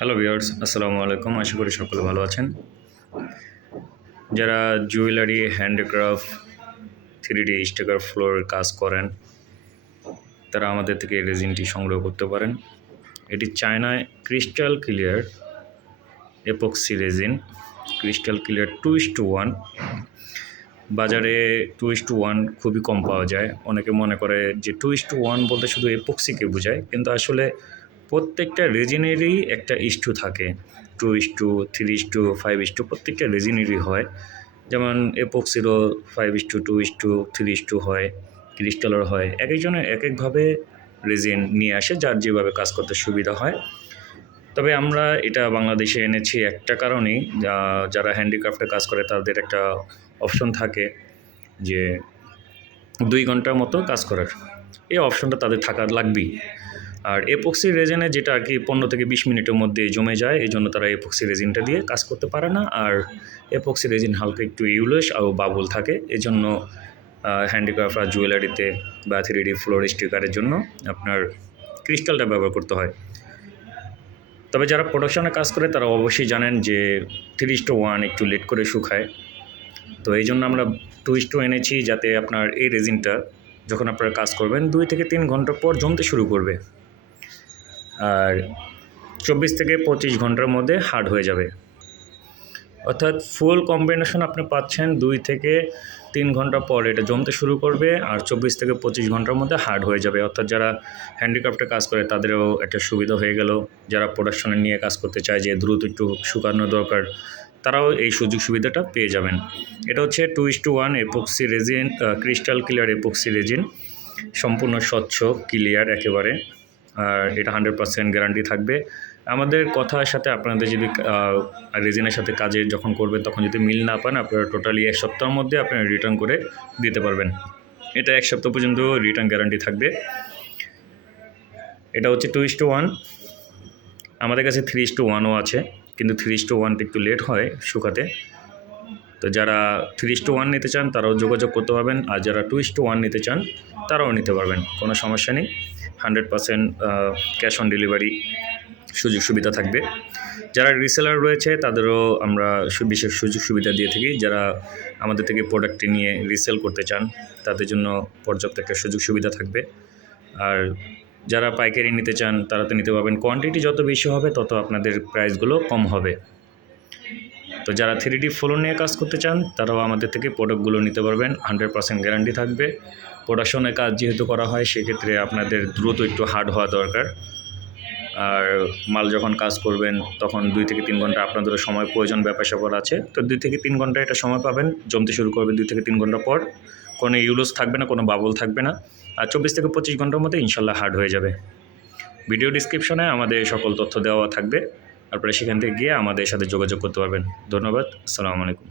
Hello viewers আসসালামু আলাইকুম আশা করি সকলে ভালো আছেন। যারা jewellery handicraft three D sticker floor কাজ করেন, তারা আমাদের থেকে রেজিনটি সংগ্রহ করতে পারেন। এটি চায়নায় crystal clear epoxy resin crystal clear two is to one বাজারে টু ইস টু ওয়ান খুবই কম পাওয়া যায়। অনেকে মনে করে যে টু ইস টু ওয়ান বলতে শুধু এপক্সিকে বোঝায়, কিন্তু আসলে প্রত্যেকটা রেজিনেরই একটা ইস্টু থাকে। Two is to three is to five is to প্রত্যেকটা রেজিনেরই হয়। যেমন এপক্সিরও five is to two two two is to হয় ক্রিস্টালের হয় এক একজনের এক একভাবে রেজিন নিয়ে আসে, যার যেভাবে কাজ করতে সুবিধা হয়। তবে আমরা এটা বাংলাদেশে এনেছি একটা কারণেই যারা হ্যান্ডিক্রাফটে কাজ করে, তাদের একটা অপশন থাকে যে, দুই ঘণ্টার মতো কাজ করার। এই অপশনটা তাদের থাকার লাগবেই। আর এপক্সি রেজিনে যেটা আর কি পনেরো থেকে বিশ মিনিটের মধ্যে জমে যায়, এই জন্য তারা এপক্সি রেজিনটা দিয়ে কাজ করতে পারে না। আর এপক্সি রেজিন হালকা একটু ইউলেস আর বাবুল থাকে। এই জন্য হ্যান্ডিক্রাফট আর জুয়েলারিতে বা থ্রি ডি ফ্লোর স্টিকারের জন্য আপনার ক্রিস্টালটা ব্যবহার করতে হয়। তবে যারা প্রোডাকশনে কাজ করে, তারা অবশ্যই জানেন যে থ্রি ওয়ান একটু লেট করে শুকায়। তো এই জন্য আমরা টু এনেছি যাতে আপনার এই রেজিনটা যখন আপনারা কাজ করবেন, দুই থেকে তিন ঘণ্টা পর জমতে শুরু করবে। আর চব্বিশ থেকে পঁচিশ ঘণ্টার মধ্যে হার্ড হয়ে যাবে। অর্থাৎ ফুল কম্বিনেশন আপনি পাচ্ছেন দুই থেকে তিন ঘণ্টা পর এটা জমতে শুরু করবে আর চব্বিশ থেকে পঁচিশ ঘণ্টার মধ্যে হার্ড হয়ে যাবে। অর্থাৎ যারা হ্যান্ডিক্রাফটে কাজ করে তাদেরও একটা সুবিধা হয়ে গেল। যারা প্রোডাকশনে নিয়ে কাজ করতে চায় যে দ্রুত একটু শুকানো দরকার, তারাও এই সুযোগ সুবিধাটা পেয়ে যাবেন। এটা হচ্ছে two is to one epoxy resin crystal clear epoxy resin. সম্পূর্ণ স্বচ্ছ, ক্লিয়ার একেবারে। আর এটা হান্ড্রেড পার্সেন্ট গ্যারান্টি থাকবে। আমাদের কথার সাথে আপনাদের যদি রেজিনের সাথে কাজে যখন করবেন তখন যদি মিল না পান আপনারা টোটালি এক সপ্তাহের মধ্যে আপনারা রিটার্ন করে দিতে পারবেন। এটা এক সপ্তাহ পর্যন্ত রিটার্ন গ্যারান্টি থাকবে। এটা হচ্ছে টু ইস টু ওয়ান আমাদের কাছে থ্রি ইস টু ওয়ানও আছে কিন্তু থ্রি ইস টু ওয়ানটা একটু লেট হয় শুকাতে। তো যারা থ্রি টু ওয়ান নিতে চান, তারাও যোগাযোগ করতে পারবেন। আর যারা টু টু ওয়ান নিতে চান, তারাও নিতে পারবেন। কোনো সমস্যা নেই। Hundred percent cash on delivery সুযোগ সুবিধা থাকবে। যারা রিসেলার রয়েছে, তাদেরও আমরা বিশেষ সুযোগ সুবিধা দিয়ে থাকি। যারা আমাদের থেকে প্রোডাক্টটি নিয়ে রিসেল করতে চান, তাদের জন্য পর্যাপ্ত একটা সুযোগ সুবিধা থাকবে। আর যারা পাইকারি নিতে চান, তারা তো নিতে পারবেন। কোয়ান্টিটি যত বেশি হবে, তত আপনাদের প্রাইসগুলো কম হবে। তো যারা থ্রি ডি ফ্লোর নিয়ে কাজ করতে চান, তারাও আমাদের থেকে প্রোডাক্টগুলো নিতে পারবেন। হান্ড্রেড পার্সেন্ট গ্যারান্টি থাকবে। প্রোডাকশনের কাজ যেহেতু করা হয়, সেক্ষেত্রে আপনাদের দ্রুত একটু হার্ড হওয়া দরকার। আর মাল যখন কাজ করবেন, তখন দুই থেকে তিন ঘণ্টা আপনাদেরও সময় প্রয়োজন, ব্যাপার স্যাপার আছে। তো দুই থেকে তিন ঘণ্টা এটা সময় পাবেন, জমতে শুরু করবে দুই থেকে তিন ঘণ্টা পর। কোনো ইউলোস থাকবে না, কোনো বাবল থাকবে না। আর চব্বিশ থেকে পঁচিশ ঘণ্টার মধ্যে ইনশাল্লাহ হার্ড হয়ে যাবে। ভিডিও ডিসক্রিপশনে আমাদের সকল তথ্য দেওয়া থাকবে। আপনারা সেখান থেকে গিয়ে আমাদের সাথে যোগাযোগ করতে পারবেন। ধন্যবাদ। আসসালামু আলাইকুম।